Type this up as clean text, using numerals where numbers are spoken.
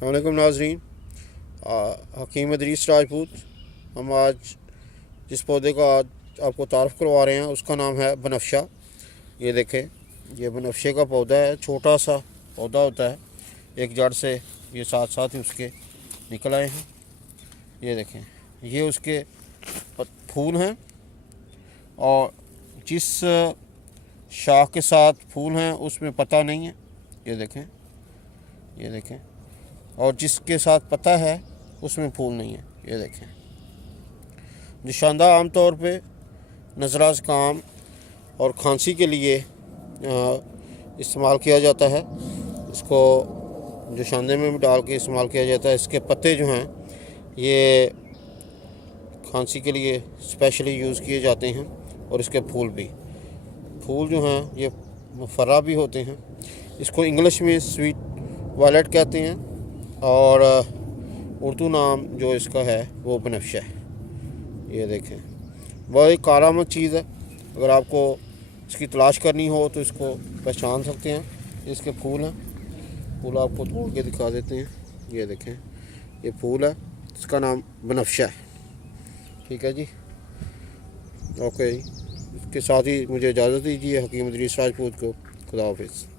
अस्सलामुअलैकुम नाज़रीन। हकीम इदरीस राजपूत। हम आज जिस पौधे का आज आपको तारफ़ करवा रहे हैं उसका नाम है बनफशा। ये देखें, ये बनफशे का पौधा है। छोटा सा पौधा होता है, एक जड़ से ये साथ साथ ही उसके निकल आए हैं। ये देखें, ये उसके फूल हैं और जिस शाख के साथ फूल हैं उसमें पत्ता नहीं है। ये देखें, ये देखें, और जिसके साथ पत्ता है उसमें फूल नहीं है। ये देखें, निशानदा आमतौर पे नज़ला ज़ुकाम और खांसी के लिए इस्तेमाल किया जाता है। इसको निशानदे में भी डाल के इस्तेमाल किया जाता है। इसके पत्ते जो हैं ये खांसी के लिए स्पेशली यूज़ किए जाते हैं और इसके फूल जो हैं ये मुफर्रा भी होते हैं। इसको इंग्लिश में स्वीट वायलेट कहते हैं और उर्दू नाम जो इसका है वो बनफशा है। ये देखें, बहुत ही कारामद चीज़ है। अगर आपको इसकी तलाश करनी हो तो इसको पहचान सकते हैं। इसके फूल हैं, फूल आपको तोड़ के दिखा देते हैं। ये देखें, ये फूल है, इसका नाम बनफशा है। ठीक है जी, ओके। इसके साथ ही मुझे इजाज़त दीजिए। हकीम इदरीस राजपूत को खुदा हाफिज़।